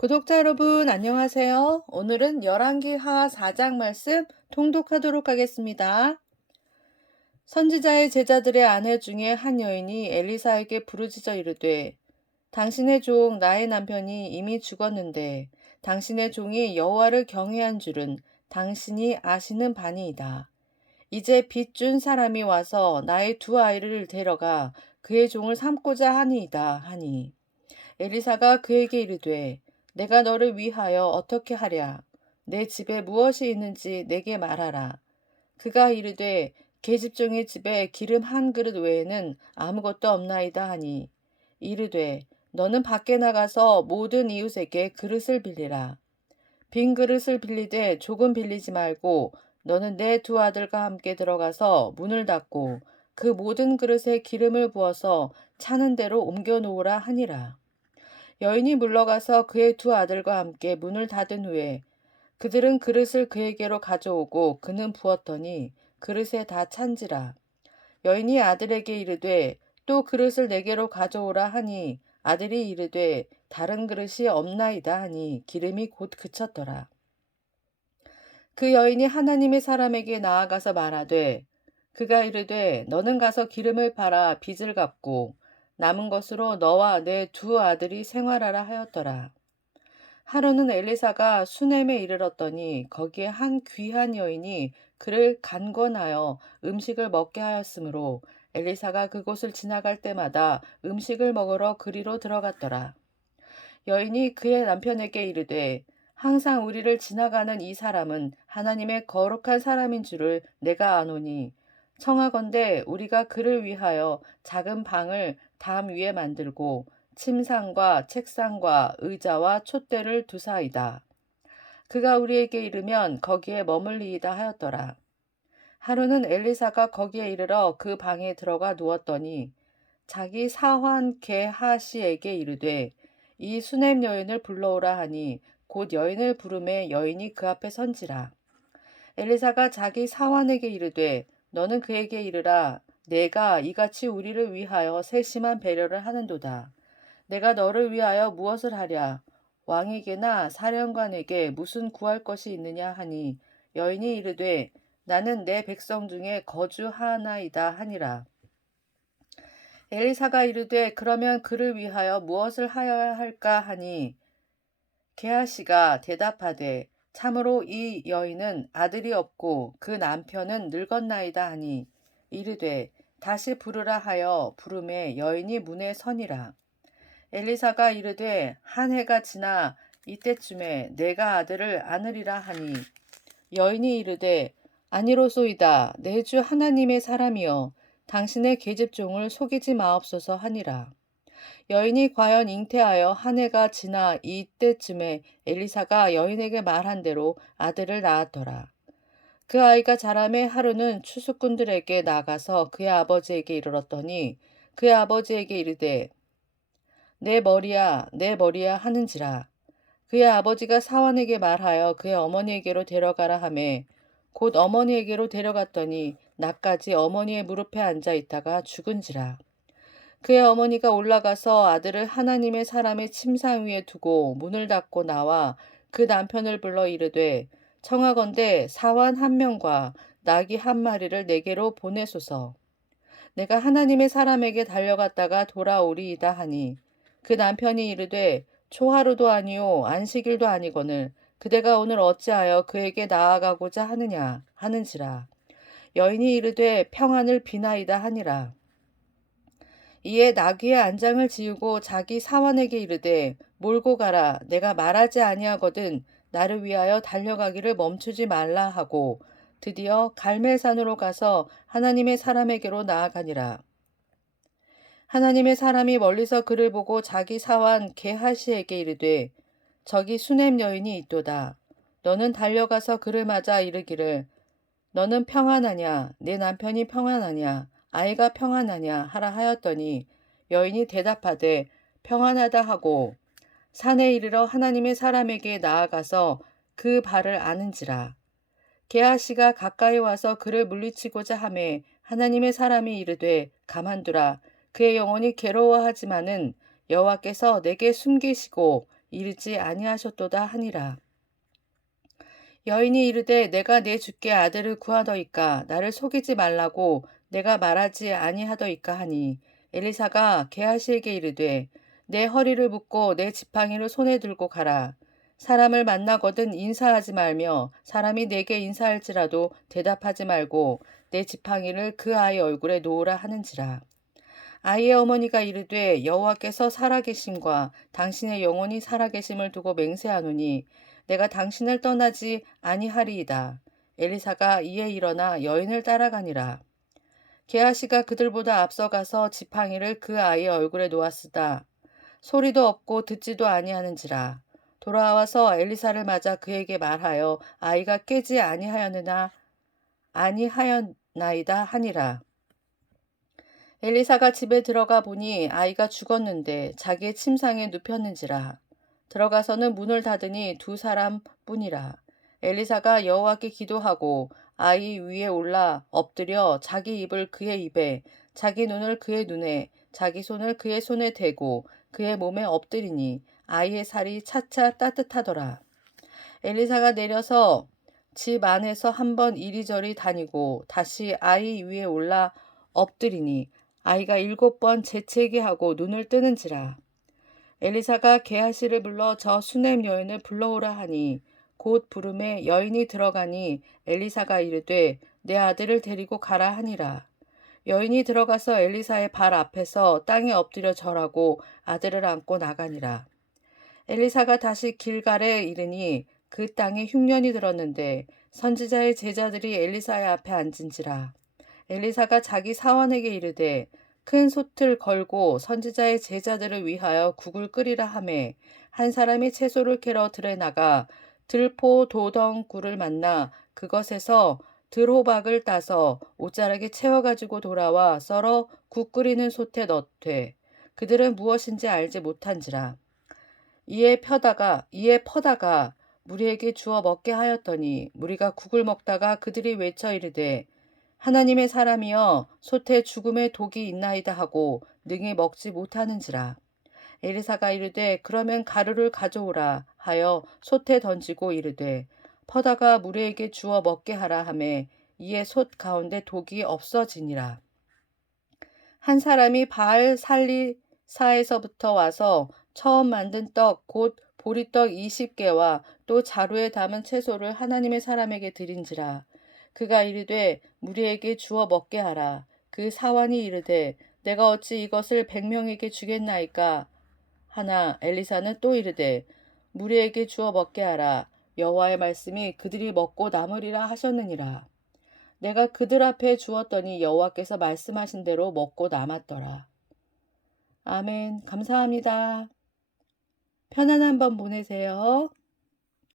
구독자 여러분, 안녕하세요. 오늘은 열왕기하 4장 말씀 통독하도록 하겠습니다. 선지자의 제자들의 아내 중에 한 여인이 엘리사에게 부르짖어 이르되, 당신의 종 나의 남편이 이미 죽었는데 당신의 종이 여호와를 경외한 줄은 당신이 아시는 바니이다. 이제 빚 준 사람이 와서 나의 두 아이를 데려가 그의 종을 삼고자 하니이다 하니, 엘리사가 그에게 이르되, 내가 너를 위하여 어떻게 하랴? 내 집에 무엇이 있는지 내게 말하라. 그가 이르되, 계집종의 집에 기름 한 그릇 외에는 아무것도 없나이다 하니, 이르되, 너는 밖에 나가서 모든 이웃에게 그릇을 빌리라. 빈 그릇을 빌리되 조금 빌리지 말고 너는 내 두 아들과 함께 들어가서 문을 닫고 그 모든 그릇에 기름을 부어서 차는 대로 옮겨 놓으라 하니라. 여인이 물러가서 그의 두 아들과 함께 문을 닫은 후에 그들은 그릇을 그에게로 가져오고 그는 부었더니 그릇에 다 찬지라. 여인이 아들에게 이르되 또 그릇을 내게로 가져오라 하니 아들이 이르되 다른 그릇이 없나이다 하니 기름이 곧 그쳤더라. 그 여인이 하나님의 사람에게 나아가서 말하되, 그가 이르되 너는 가서 기름을 팔아 빚을 갚고 남은 것으로 너와 내 두 아들이 생활하라 하였더라. 하루는 엘리사가 수넴에 이르렀더니 거기에 한 귀한 여인이 그를 간권하여 음식을 먹게 하였으므로 엘리사가 그곳을 지나갈 때마다 음식을 먹으러 그리로 들어갔더라. 여인이 그의 남편에게 이르되, 항상 우리를 지나가는 이 사람은 하나님의 거룩한 사람인 줄을 내가 아노니 청하건대 우리가 그를 위하여 작은 방을 담 위에 만들고 침상과 책상과 의자와 촛대를 두사이다. 그가 우리에게 이르면 거기에 머물리이다 하였더라. 하루는 엘리사가 거기에 이르러 그 방에 들어가 누웠더니 자기 사환 게하시에게 이르되 이 수넴 여인을 불러오라 하니 곧 여인을 부르매 여인이 그 앞에 선지라. 엘리사가 자기 사환에게 이르되 너는 그에게 이르라. 내가 이같이 우리를 위하여 세심한 배려를 하는도다. 내가 너를 위하여 무엇을 하랴? 왕에게나 사령관에게 무슨 구할 것이 있느냐 하니 여인이 이르되 나는 내 백성 중에 거주하나이다 하니라. 엘리사가 이르되 그러면 그를 위하여 무엇을 하여야 할까 하니 게하시가 대답하되 참으로 이 여인은 아들이 없고 그 남편은 늙었나이다 하니 이르되 다시 부르라 하여 부르매 여인이 문에 서니라. 엘리사가 이르되 한 해가 지나 이때쯤에 내가 아들을 안으리라 하니 여인이 이르되 아니로소이다. 내 주 하나님의 사람이여 당신의 계집종을 속이지 마옵소서 하니라. 여인이 과연 잉태하여 한 해가 지나 이때쯤에 엘리사가 여인에게 말한 대로 아들을 낳았더라. 그 아이가 자라매 하루는 추수꾼들에게 나가서 그의 아버지에게 이르렀더니 그의 아버지에게 이르되 내 머리야 하는지라. 그의 아버지가 사환에게 말하여 그의 어머니에게로 데려가라 하매 곧 어머니에게로 데려갔더니 낮까지 어머니의 무릎에 앉아 있다가 죽은지라. 그의 어머니가 올라가서 아들을 하나님의 사람의 침상 위에 두고 문을 닫고 나와 그 남편을 불러 이르되 청하건대 사환 한 명과 나귀 한 마리를 내게로 보내소서. 내가 하나님의 사람에게 달려갔다가 돌아오리이다 하니 그 남편이 이르되 초하루도 아니요 안식일도 아니거늘 그대가 오늘 어찌하여 그에게 나아가고자 하느냐 하는지라. 여인이 이르되 평안을 비나이다 하니라. 이에 나귀의 안장을 지우고 자기 사환에게 이르되 몰고 가라. 내가 말하지 아니하거든 나를 위하여 달려가기를 멈추지 말라 하고 드디어 갈멜산으로 가서 하나님의 사람에게로 나아가니라. 하나님의 사람이 멀리서 그를 보고 자기 사환 게하시에게 이르되 저기 수넴 여인이 있도다. 너는 달려가서 그를 맞아 이르기를 너는 평안하냐 내 남편이 평안하냐 아이가 평안하냐 하라 하였더니 여인이 대답하되 평안하다 하고 산에 이르러 하나님의 사람에게 나아가서 그 발을 아는지라. 게하시가 가까이 와서 그를 물리치고자 하매 하나님의 사람이 이르되 가만두라. 그의 영혼이 괴로워하지만은 여호와께서 내게 숨기시고 이르지 아니하셨도다 하니라. 여인이 이르되 내가 내 주께 아들을 구하더이까 나를 속이지 말라고 내가 말하지 아니하더이까 하니 엘리사가 게하시에게 이르되 내 허리를 묶고 내 지팡이를 손에 들고 가라. 사람을 만나거든 인사하지 말며 사람이 내게 인사할지라도 대답하지 말고 내 지팡이를 그 아이 얼굴에 놓으라 하는지라. 아이의 어머니가 이르되 여호와께서 살아계심과 당신의 영혼이 살아계심을 두고 맹세하노니 내가 당신을 떠나지 아니하리이다. 엘리사가 이에 일어나 여인을 따라가니라. 게하시가 그들보다 앞서가서 지팡이를 그 아이의 얼굴에 놓았으다. 소리도 없고 듣지도 아니하는지라. 돌아와서 엘리사를 맞아 그에게 말하여 아이가 깨지 아니하였나이다 하니라. 엘리사가 집에 들어가 보니 아이가 죽었는데 자기의 침상에 눕혔는지라. 들어가서는 문을 닫으니 두 사람뿐이라. 엘리사가 여호와께 기도하고 아이 위에 올라 엎드려 자기 입을 그의 입에, 자기 눈을 그의 눈에, 자기 손을 그의 손에 대고 그의 몸에 엎드리니 아이의 살이 차차 따뜻하더라. 엘리사가 내려서 집 안에서 한번 이리저리 다니고 다시 아이 위에 올라 엎드리니 아이가 7번 재채기 하고 눈을 뜨는지라. 엘리사가 게하시를 불러 저 수넴 여인을 불러오라 하니 곧 부름에 여인이 들어가니 엘리사가 이르되 내 아들을 데리고 가라 하니라. 여인이 들어가서 엘리사의 발 앞에서 땅에 엎드려 절하고 아들을 안고 나가니라. 엘리사가 다시 길갈에 이르니 그 땅에 흉년이 들었는데 선지자의 제자들이 엘리사의 앞에 앉은지라. 엘리사가 자기 사원에게 이르되 큰 솥을 걸고 선지자의 제자들을 위하여 국을 끓이라 하매 한 사람이 채소를 캐러 들에 나가 들포 도덩굴을 만나 그것에서 들호박을 따서 옷자락에 채워가지고 돌아와 썰어 국 끓이는 솥에 넣되 그들은 무엇인지 알지 못한지라. 이에 퍼다가 무리에게 주어 먹게 하였더니 무리가 국을 먹다가 그들이 외쳐 이르되 하나님의 사람이여 솥에 죽음의 독이 있나이다 하고 능히 먹지 못하는지라. 엘리사가 이르되 그러면 가루를 가져오라 하여 솥에 던지고 이르되 퍼다가 무리에게 주어 먹게 하라 하매 이에 솥 가운데 독이 없어지니라. 한 사람이 바알 살리사에서부터 와서 처음 만든 떡 곧 보리떡 20개와 또 자루에 담은 채소를 하나님의 사람에게 드린지라. 그가 이르되 무리에게 주어 먹게 하라. 그 사환이 이르되 내가 어찌 이것을 100명에게 주겠나이까 하나 엘리사는 또 이르되 무리에게 주어 먹게 하라. 여호와의 말씀이 그들이 먹고 남으리라 하셨느니라. 내가 그들 앞에 주었더니 여호와께서 말씀하신 대로 먹고 남았더라. 아멘. 감사합니다. 편안한 밤 보내세요.